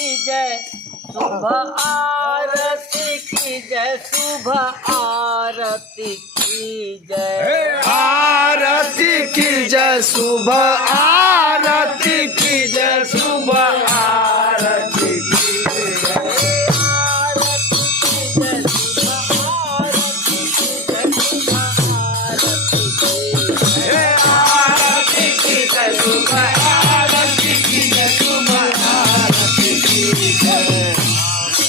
की जय, शुभ आरती की जय, शुभ आरती की जय, आरती की जय, शुभ आरती की जय, शुभ आरती की जय, आरती की जय, शुभ आरती की जय, शुभ आरती की जय, आरती की जय,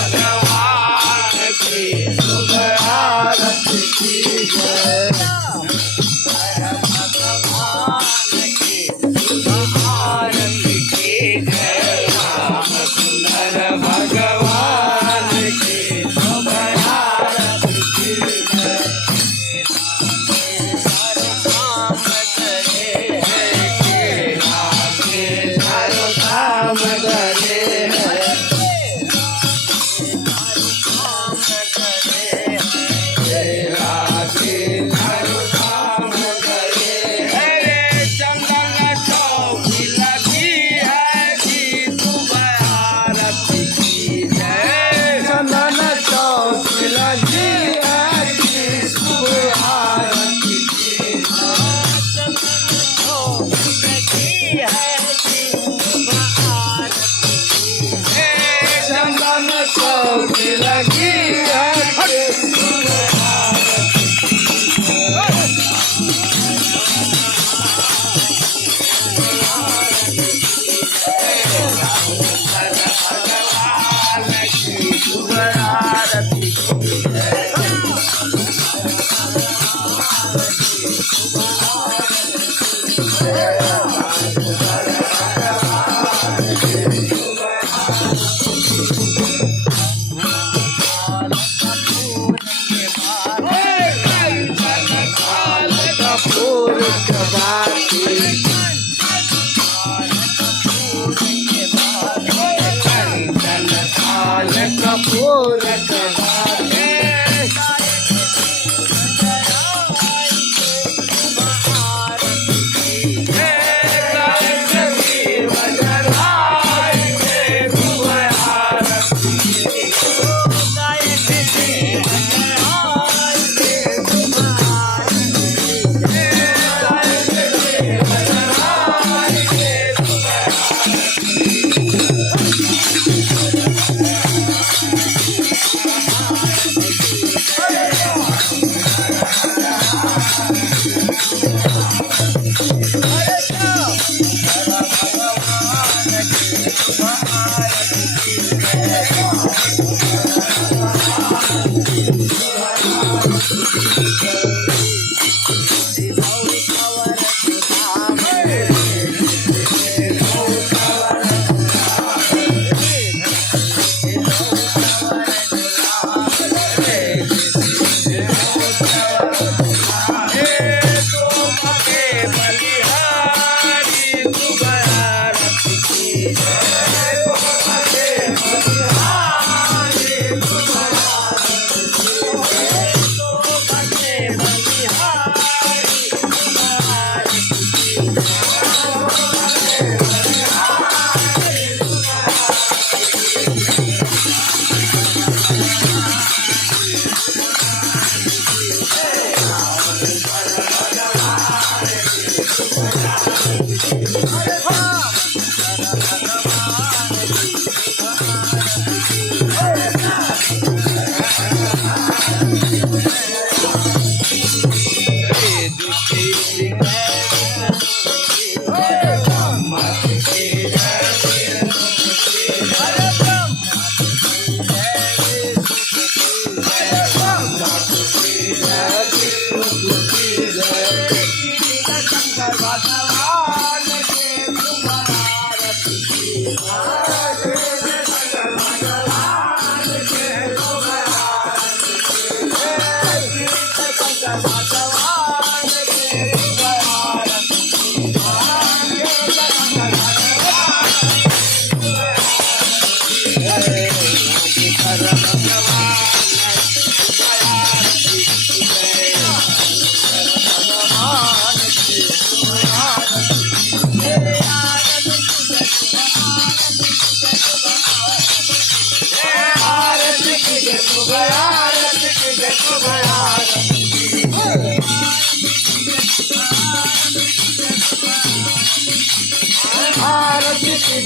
शुभ आरती की जय, शुभ आरती की जय।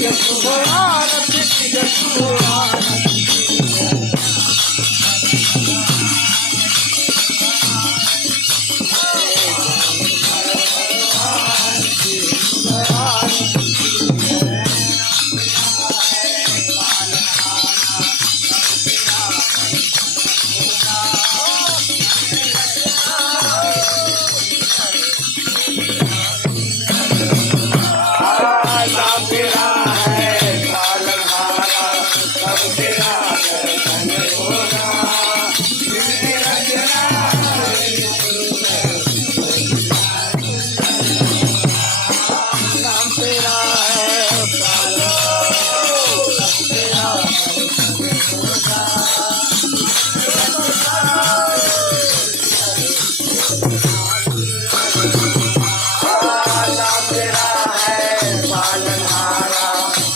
जय शुभ आरती की जय शुभ आरती नाम तेरा है पालनहारा सब तेरा दर्शन होगा तेरी रचना नाम तेरा है नाम तेरा है पालनहारा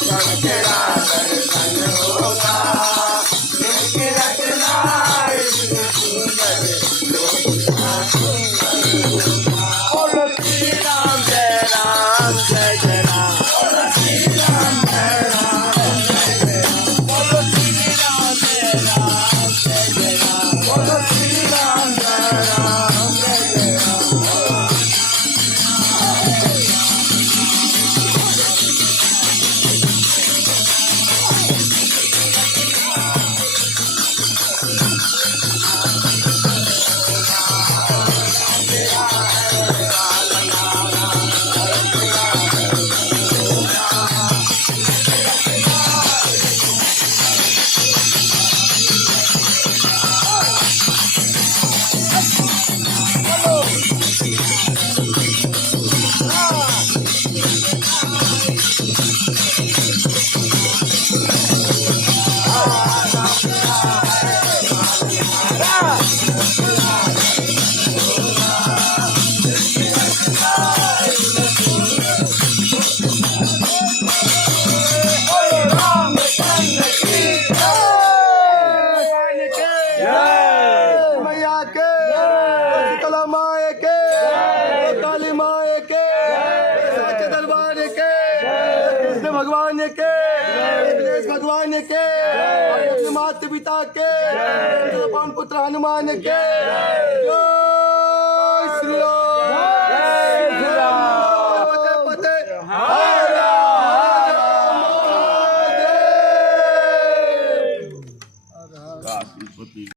सब तेरा दर्शन होगा तेरी रचना बोलो श्री राम जय राम जय जय राम बोलो श्री राम जय राम जय जय राम बोलो श्री राम जय राम जय जय राम बोलो श्री राम जय राम जय जय राम मैया के शीतला माए के काली माए के सच्चे दरबार के कृष्ण भगवान के गणेश भगवान के अपने माता पिता के पवन पुत्र हनुमान के जय श्री राम पते हर हर महादेव।